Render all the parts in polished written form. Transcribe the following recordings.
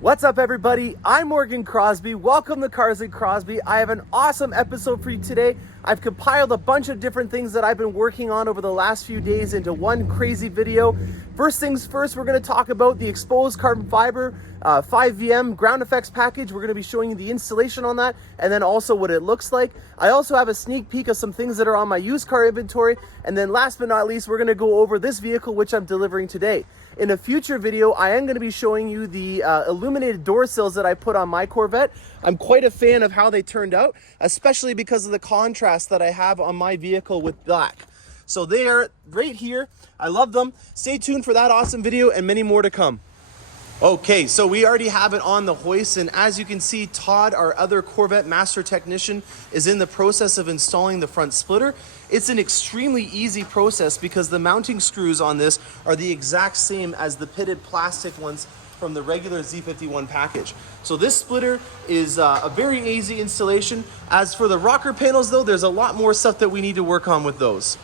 What's up, everybody? I'm Morgan Crosby. Welcome to Cars and Crosby. I have an awesome episode for you today. I've compiled a bunch of different things that I've been working on over the last few days into one crazy video. First things first, we're going to talk about the exposed carbon fiber 5VM ground effects package. We're going to be showing you the installation on that and then also what it looks like. I also have a sneak peek of some things that are on my used car inventory. And then last but not least, we're going to go over this vehicle which I'm delivering today. In a future video, I am going to be showing you the illuminated door sills that I put on my Corvette. I'm quite a fan of how they turned out, especially because of the contrast that I have on my vehicle with black. So they are right here. I love them. Stay tuned for that awesome video and many more to come. Okay, so we already have it on the hoist, and as you can see, Todd, our other Corvette master technician, is in the process of installing the front splitter. It's an extremely easy process because the mounting screws on this are the exact same as the pitted plastic ones from the regular Z51 package. So this splitter is a very easy installation. As for the rocker panels though, there's a lot more stuff that we need to work on with those.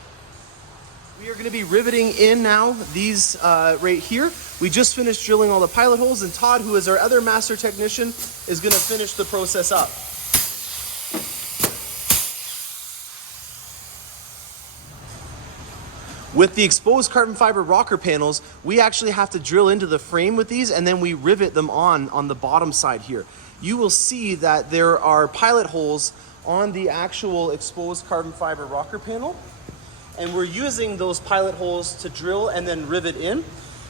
We are going to be riveting in now these right here. We just finished drilling all the pilot holes, and Todd, who is our other master technician, is going to finish the process up. With the exposed carbon fiber rocker panels, we actually have to drill into the frame with these, and then we rivet them on the bottom side here. You will see that there are pilot holes on the actual exposed carbon fiber rocker panel, and we're using those pilot holes to drill and then rivet in.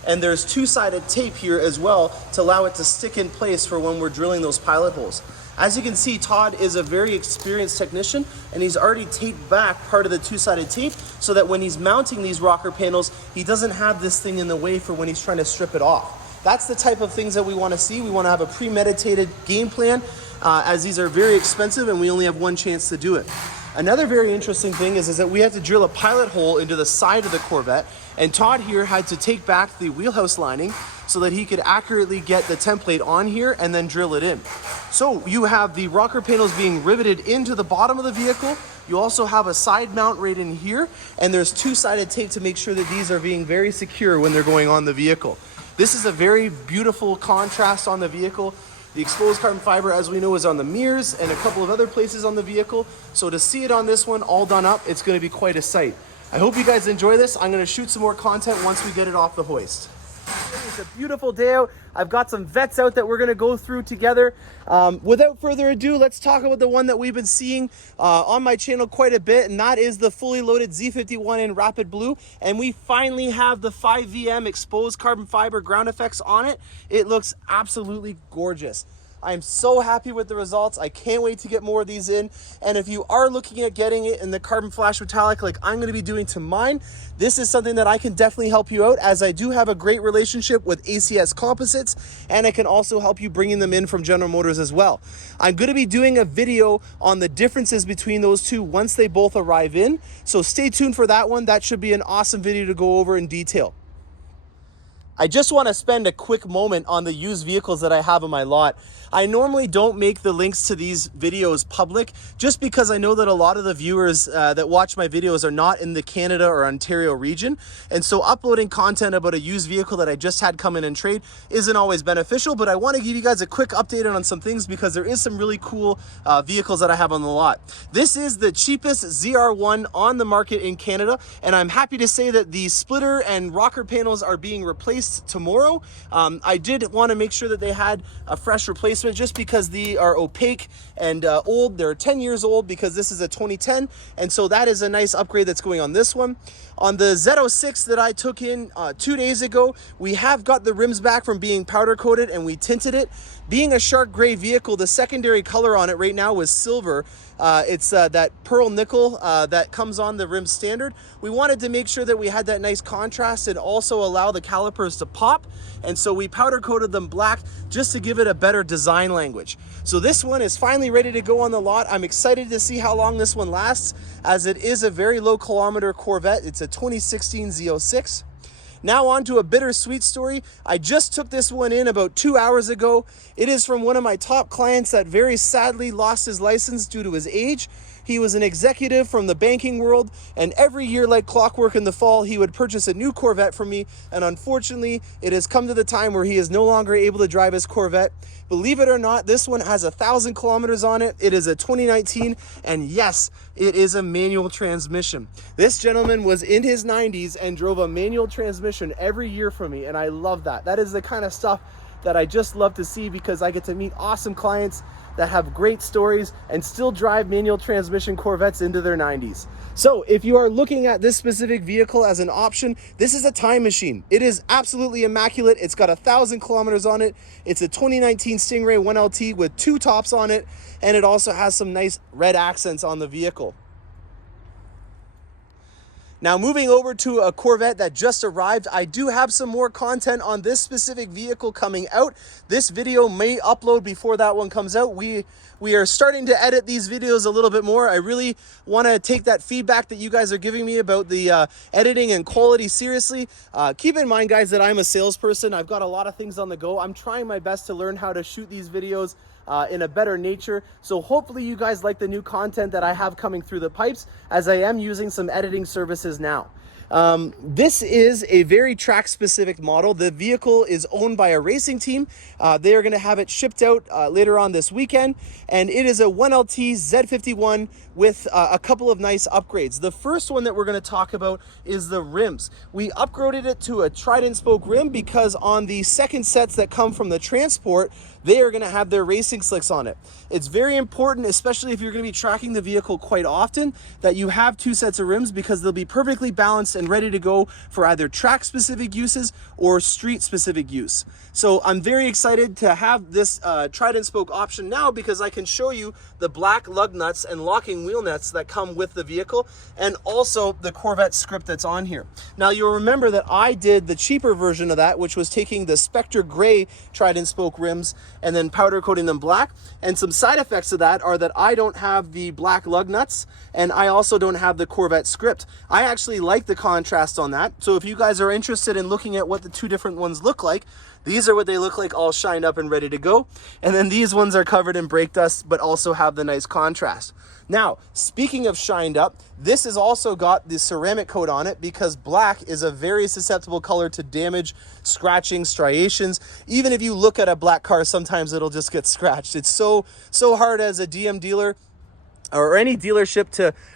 And there's two-sided tape here as well to allow it to stick in place for when we're drilling those pilot holes. As you can see, Todd is a very experienced technician, and he's already taped back part of the two-sided tape so that when he's mounting these rocker panels, he doesn't have this thing in the way for when he's trying to strip it off. That's the type of things that we want to see. We want to have a premeditated game plan, as these are very expensive and we only have one chance to do it. Another very interesting thing is that we have to drill a pilot hole into the side of the Corvette, and Todd here had to take back the wheelhouse lining so that he could accurately get the template on here and then drill it in. So you have the rocker panels being riveted into the bottom of the vehicle. You also have a side mount right in here, and there's two-sided tape to make sure that these are being very secure when they're going on the vehicle. This is a very beautiful contrast on the vehicle. The exposed carbon fiber, as we know, is on the mirrors and a couple of other places on the vehicle. So to see it on this one all done up, it's going to be quite a sight. I hope you guys enjoy this. I'm going to shoot some more content once we get it off the hoist. It's a beautiful day out. I've got some vets out that we're going to go through together. Without further ado, let's talk about the one that we've been seeing on my channel quite a bit, and that is the fully loaded Z51 in Rapid Blue. And we finally have the 5VM exposed carbon fiber ground effects on it. It looks absolutely gorgeous. I'm so happy with the results. I can't wait to get more of these in. And if you are looking at getting it in the carbon flash metallic like I'm going to be doing to mine, this is something that I can definitely help you out, as I do have a great relationship with ACS Composites, and I can also help you bringing them in from General Motors as well. I'm going to be doing a video on the differences between those two once they both arrive in. So stay tuned for that one. That should be an awesome video to go over in detail. I just want to spend a quick moment on the used vehicles that I have on my lot. I normally don't make the links to these videos public just because I know that a lot of the viewers that watch my videos are not in the Canada or Ontario region. And so uploading content about a used vehicle that I just had come in and trade isn't always beneficial, but I want to give you guys a quick update on some things because there is some really cool vehicles that I have on the lot. This is the cheapest ZR1 on the market in Canada, and I'm happy to say that the splitter and rocker panels are being replaced tomorrow. I did want to make sure that they had a fresh replacement just because they are opaque and old. They're 10 years old because this is a 2010, and so that is a nice upgrade that's going on this one. On the Z06 that I took in 2 days ago, we have got the rims back from being powder coated and we tinted it. Being a Shark Grey vehicle, the secondary color on it right now was silver. It's that pearl nickel that comes on the rim standard. We wanted to make sure that we had that nice contrast and also allow the calipers to pop. And so we powder coated them black just to give it a better design language. So this one is finally ready to go on the lot. I'm excited to see how long this one lasts, as it is a very low kilometer Corvette. It's a 2016 Z06. Now on to a bittersweet story. I just took this one in about 2 hours ago. It is from one of my top clients that very sadly lost his license due to his age. He was an executive from the banking world, and every year, like clockwork in the fall, he would purchase a new Corvette for me. And unfortunately, it has come to the time where he is no longer able to drive his Corvette. Believe it or not, this one has 1,000 kilometers on it. It is a 2019, and yes, it is a manual transmission. This gentleman was in his 90s and drove a manual transmission every year for me, and I love that. That is the kind of stuff that I just love to see, because I get to meet awesome clients that have great stories and still drive manual transmission Corvettes into their 90s. So if you are looking at this specific vehicle as an option, this is a time machine. It is absolutely immaculate. It's got 1,000 kilometers on it. It's a 2019 Stingray 1LT with 2 tops on it, and it also has some nice red accents on the vehicle. Now, moving over to a Corvette that just arrived, I do have some more content on this specific vehicle coming out. This video may upload before that one comes out. We are starting to edit these videos a little bit more. I really want to take that feedback that you guys are giving me about the editing and quality seriously. Keep in mind, guys, that I'm a salesperson. I've got a lot of things on the go. I'm trying my best to learn how to shoot these videos in a better nature. So hopefully you guys like the new content that I have coming through the pipes, as I am using some editing services now. This is a very track specific model. The vehicle is owned by a racing team. They are going to have it shipped out later on this weekend, and it is a 1LT Z51 with a couple of nice upgrades. The first one that we're going to talk about is the rims. We upgraded it to a Trident spoke rim because on the second sets that come from the transport, they are going to have their racing slicks on it. It's very important, especially if you're going to be tracking the vehicle quite often, that you have 2 sets of rims, because they'll be perfectly balanced and ready to go for either track specific uses or street specific use. So I'm very excited to have this Trident spoke option now, because I can show you the black lug nuts and locking wheel nuts that come with the vehicle, and also the Corvette script that's on here. Now, you'll remember that I did the cheaper version of that, which was taking the Spectre Gray Trident spoke rims and then powder coating them black. And some side effects of that are that I don't have the black lug nuts, and I also don't have the Corvette script. I actually like the contrast on that. So if you guys are interested in looking at what the 2 different ones look like, these are what they look like, all shined up and ready to go. And then these ones are covered in brake dust, but also have the nice contrast. Now, speaking of shined up, this has also got the ceramic coat on it, because black is a very susceptible color to damage, scratching, striations. Even if you look at a black car, sometimes it'll just get scratched. It's so hard as a DM dealer or any dealership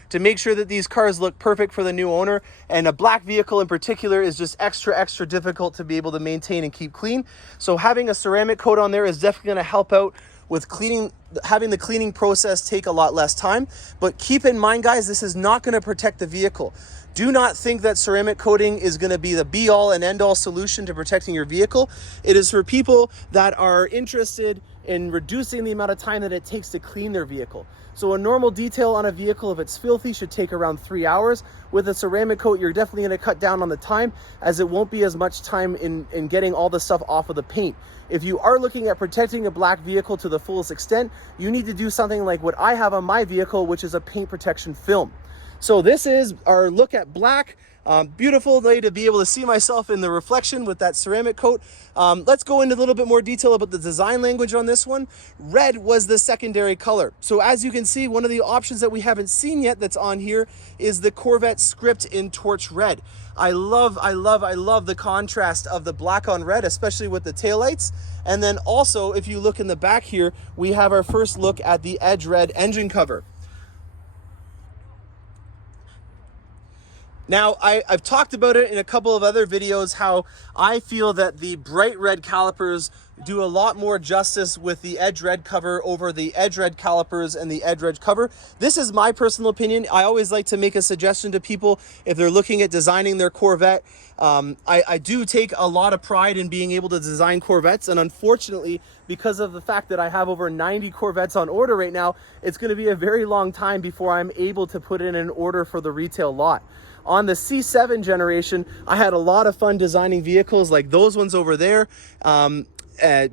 to make sure that these cars look perfect for the new owner. And a black vehicle in particular is just extra difficult to be able to maintain and keep clean. So having a ceramic coat on there is definitely going to help out with cleaning, having the cleaning process take a lot less time. But keep in mind, guys, this is not going to protect the vehicle. Do not think that ceramic coating is going to be the be-all and end-all solution to protecting your vehicle. It is for people that are interested in reducing the amount of time that it takes to clean their vehicle. So a normal detail on a vehicle, if it's filthy, should take around 3 hours. With a ceramic coat, you're definitely going to cut down on the time, as it won't be as much time in getting all the stuff off of the paint. If you are looking at protecting a black vehicle to the fullest extent, you need to do something like what I have on my vehicle, which is a paint protection film. So this is our look at black. Beautiful way to be able to see myself in the reflection with that ceramic coat. Let's go into a little bit more detail about the design language on this one. Red was the secondary color. So as you can see, one of the options that we haven't seen yet that's on here is the Corvette script in torch red. I love the contrast of the black on red, especially with the taillights. And then also, if you look in the back here, we have our first look at the edge red engine cover. Now, I've talked about it in a couple of other videos, how I feel that the bright red calipers do a lot more justice with the edge red cover over the edge red calipers and the edge red cover. This is my personal opinion. I always like to make a suggestion to people if they're looking at designing their Corvette. I do take a lot of pride in being able to design Corvettes, and unfortunately, because of the fact that I have over 90 Corvettes on order right now, it's going to be a very long time before I'm able to put in an order for the retail lot. On the C7 generation, I had a lot of fun designing vehicles like those ones over there,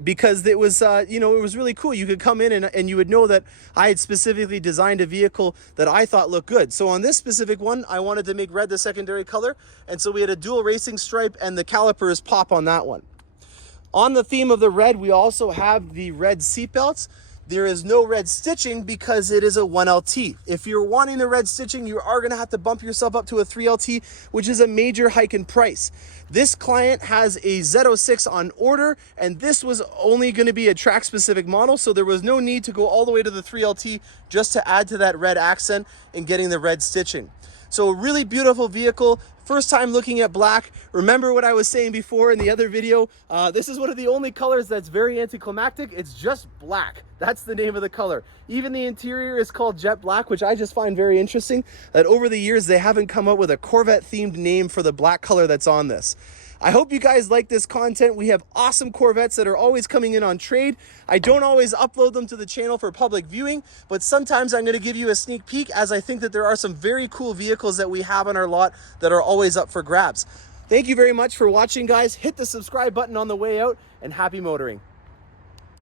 because it was, it was really cool. You could come in and you would know that I had specifically designed a vehicle that I thought looked good. So on this specific one, I wanted to make red the secondary color, and so we had a dual racing stripe and the calipers pop on that one. On the theme of the red, we also have the red seat belts. There is no red stitching because it is a 1LT. If you're wanting the red stitching, you are gonna have to bump yourself up to a 3LT, which is a major hike in price. This client has a Z06 on order, and this was only gonna be a track-specific model, so there was no need to go all the way to the 3LT just to add to that red accent and getting the red stitching. So a really beautiful vehicle. First time looking at black. Remember what I was saying before in the other video? This is one of the only colors that's very anticlimactic. It's just black. That's the name of the color. Even the interior is called jet black, which I just find very interesting that over the years they haven't come up with a Corvette themed name for the black color that's on this. I hope you guys like this content. We have awesome Corvettes that are always coming in on trade. I don't always upload them to the channel for public viewing, but sometimes I'm going to give you a sneak peek, as I think that there are some very cool vehicles that we have on our lot that are always up for grabs. Thank you very much for watching, guys. Hit the subscribe button on the way out, and happy motoring.